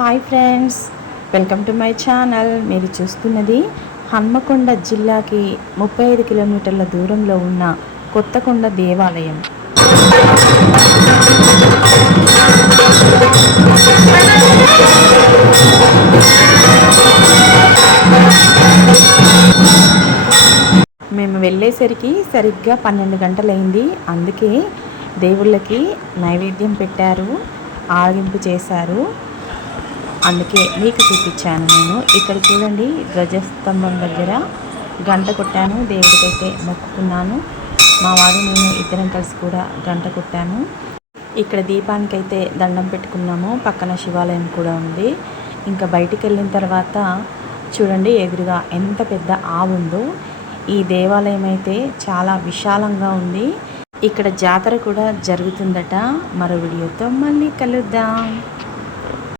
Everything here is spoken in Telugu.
Hi friends, welcome to my channel. మీరు చూస్తున్నది హన్మకొండ జిల్లాకి 35 కిలోమీటర్ల దూరంలో ఉన్న కొత్తకొండ దేవాలయం. మేము వెళ్ళేసరికి సరిగ్గా 12 గంటలైంది. అందుకే దేవుళ్ళకి నైవేద్యం పెట్టారు, ఆరగింపు చేశారు. అందుకే మీకు చూపించాను. నేను ఇక్కడ చూడండి, ధ్వజస్తంభం దగ్గర గంట కొట్టాను, దేవుడికైతే మొక్కుకున్నాను. మా వారు నేను ఇద్దరం కలిసి కూడా గంట కొట్టాను. ఇక్కడ దీపానికైతే దండం పెట్టుకున్నాము. పక్కన శివాలయం కూడా ఉంది. ఇంకా బయటికి వెళ్ళిన తర్వాత చూడండి, ఎదురుగా ఎంత పెద్ద ఆవు ఉందో. ఈ దేవాలయం అయితే చాలా విశాలంగా ఉంది. ఇక్కడ జాతర కూడా జరుగుతుందట. మరో వీడియోతో మళ్ళీ కలుద్దాం.